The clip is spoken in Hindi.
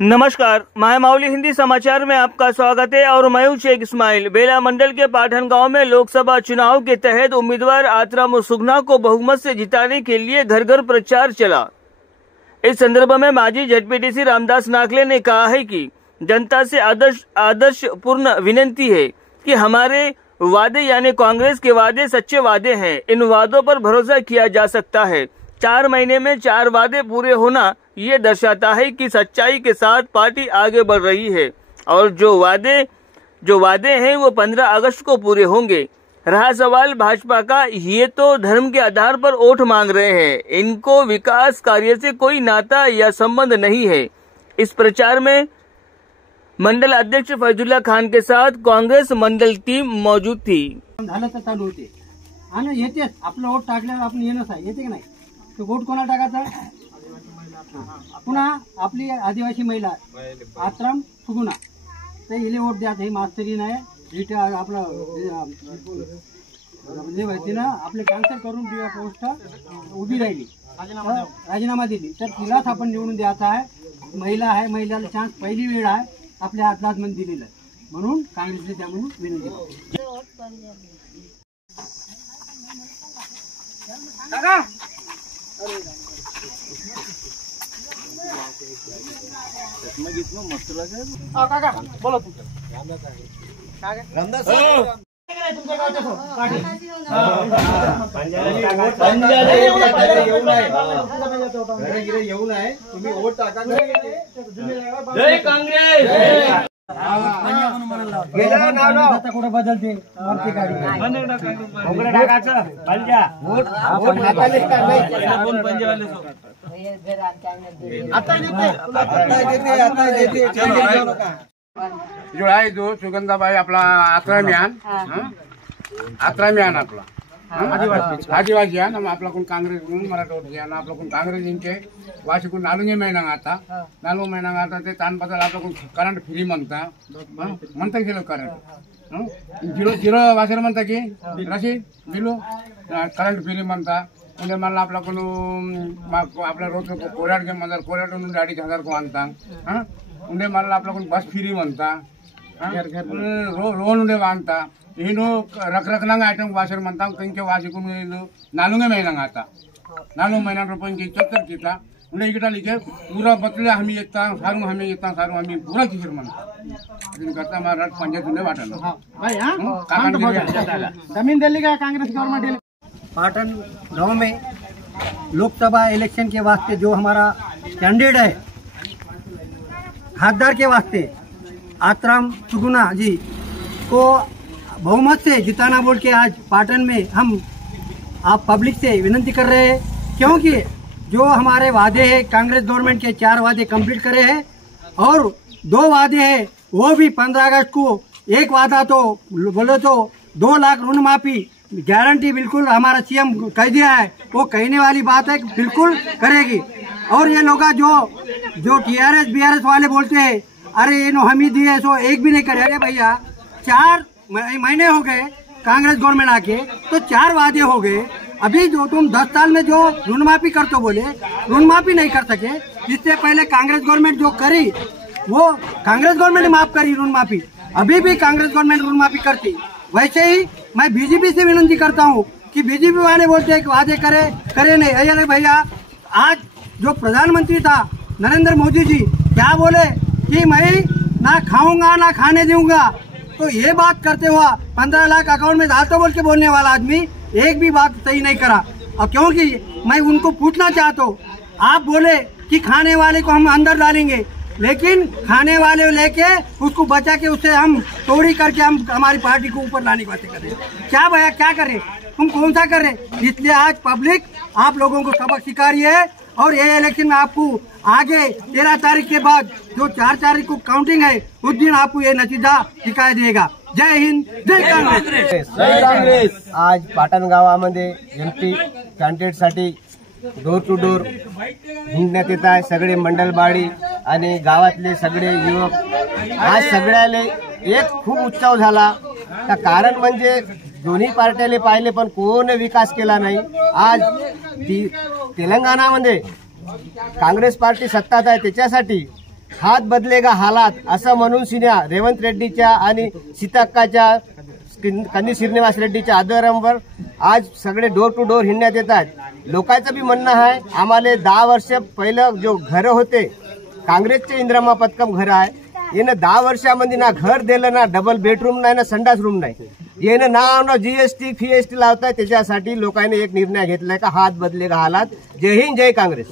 नमस्कार, मैं माउली हिंदी समाचार में आपका स्वागत है और मैं हूं शेख इस्माइल। बेला मंडल के पाठन गांव में लोकसभा चुनाव के तहत उम्मीदवार आतराम सुगना को बहुमत से जिताने के लिए घर घर प्रचार चला। इस संदर्भ में माजी ZPTC रामदास नाकले ने कहा है कि जनता से आदर्श पूर्ण विनती है कि हमारे वादे यानी कांग्रेस के वादे सच्चे वादे हैं। इन वादों पर भरोसा किया जा सकता है। 4 महीने में 4 वादे पूरे होना ये दर्शाता है कि सच्चाई के साथ पार्टी आगे बढ़ रही है और जो वादे हैं वो 15 अगस्त को पूरे होंगे। रहा सवाल भाजपा का, ये तो धर्म के आधार पर वोट मांग रहे हैं। इनको विकास कार्य से कोई नाता या संबंध नहीं है। इस प्रचार में मंडल अध्यक्ष फैजुल्ला खान के साथ कांग्रेस मंडल टीम मौजूद थी। चालू होते आणि येतेच आपलं वोट टाकल्यावर आपण येणंच आहे, येते की नाही? तो वोट कोणाला टाकायचा? पुन्हा आपली आदिवासी महिला आतराम सुगुना ते इले वोट द्या। हे मास्तरीन आहे, रिटायर आपलं ना आपले कॅन्सल करून दिया पोस्ट उभी राहिली, राजीनामा दिली, तर तिलाच आपण निवडून द्यायचा आहे। महिला आहे, महिलाला चान्स पहिली वेळ आहे आपल्या हातात मध्ये दिलेलं, म्हणून काँग्रेसने त्या म्हणून विनंती काका मस्त लगे। काका बोला तू रामदास तुमच्या गावचा येऊन आहे, तुम्ही वोट टाका। जय काँग्रेस। कुठे बदलते जो आहे जो सुगंधाबाई आपला आत्रामियान आपला आदिवासी आहे ना। आपला कोण काँग्रेस म्हणून मराठा वोट घ्या ना। आपला कोण काँग्रेस जिंके वाशी कोण नालुंगे महिना आता ते तानपाताल आपला कोण करंट फ्री म्हणता गेलो करंट 0 वासेर म्हणता की रशीद बिलू करंट फ्री म्हणता। म्हणजे मला आपला कोण आपला रोज कोराड गेम म्हणतात, कोराड 2,500 को आणता। उन्हें मला आपला कोण बस फ्री म्हणता, रोन उन्हें मांगता। इनो रखरखना आइटम वासर म्हणता कंके वासी कोण नालुंगे महिना आता नालू महिना रुपये की 74 किता उन्हें इकटा लिखे पूरा बतले हमें येता सारू हमें पूरा किशोर म्हणता। दिन करता हमारा रात पंचायत ने वाटला भाई। हां जमीन दिल्ली का कांग्रेस गवर्नमेंट पाटन गांव में लोकसभा इलेक्शन के वास्ते जो हमारा कैंडिडेट है हाथदार के वास्ते आतराम सुगुना जी को बहुमत से जिताना बोल के आज पाटन में हम आप पब्लिक से विनती कर रहे हैं, क्योंकि जो हमारे वादे हैं कांग्रेस गवर्नमेंट के 4 वादे कंप्लीट करे हैं और 2 वादे हैं वो भी 15 अगस्त को। एक वादा तो बोले तो 2 लाख ऋण माफी गारंटी बिल्कुल हमारा CM कह दिया है, वो कहने वाली बात है बिल्कुल करेगी। और ये लोग जो TRS BRS वाले बोलते हैं अरे ये हम ही दिए सो एक भी नहीं करे। अरे भैया 4 महीने हो गए कांग्रेस गवर्नमेंट आके, तो 4 वादे हो गए। अभी जो तुम 10 साल में जो ऋण माफी कर तो बोले ऋण माफी नहीं कर सके। इससे पहले कांग्रेस गवर्नमेंट जो करी वो कांग्रेस गवर्नमेंट माफ करी ऋण माफी, अभी भी कांग्रेस गवर्नमेंट ऋण माफी करती। वैसे ही मैं BJP से विनती करता हूँ कि BJP वाले बोलते हैं कि वादे करे नहीं। अरे भैया आज जो प्रधानमंत्री था नरेंद्र मोदी जी क्या बोले कि मैं ना खाऊंगा ना खाने दूंगा, तो ये बात करते हुआ 15 लाख अकाउंट में डालते बोल के बोलने वाला आदमी एक भी बात सही नहीं करा। और क्योंकि मैं उनको पूछना चाहता हूँ, आप बोले कि खाने वाले को हम अंदर डालेंगे, लेकिन खाने वाले लेके उसको बचा के उससे हम तोड़ी करके हम हमारी पार्टी को ऊपर लाने की बातें कर रहे हैं। क्या भैया क्या कर रहे, तुम कौन सा कर रहे? इसलिए आज पब्लिक आप लोगों को सबक सिखा रही है और ये इलेक्शन में आपको आगे 13 तारीख के बाद जो 4 तारीख को काउंटिंग है उस दिन आपको ये नतीजा दिखाई देगा। जय हिंद, जय काँग्रेस। आज पाटण गावामध्ये MP कॅन्डिडेटसाठी डोर टू डोर हिंडण्यात येत आहे। सगळे मंडलबाडी आणि गावातले सगळे युवक आज सगळ्याले एक खूप उत्सव झाला। तर कारण म्हणजे दोन्ही पार्ट्याले पाहिले पण कोण विकास केला नाही। आज तेलंगणामध्ये काँग्रेस पार्टी सत्तात आहे, त्याच्यासाठी हात बदलेगा हालात असं म्हणून सिन्हा रेवंत रेड्डीच्या आणि सीताक्काच्या कन्नी श्रीनिवास रेड्डीच्या आदरांवर आज सगळे डोर टू डोर हिंडण्यात येतात. लोकांचं बी म्हणणं आहे आम्हाला 10 वर्ष पहिलं जो घर होते काँग्रेसचे इंदिरा पथकम घर आहे येणं 10 वर्षामध्ये ना घर दिलं ना डबल बेडरूम नाही ना संडास रूम नाही. येणं ना जीएसटी फीएसटी लावताय त्याच्यासाठी लोकांनी एक निर्णय घेतलाय का हात बदलेगा हालात. जय हिंद जय काँग्रेस.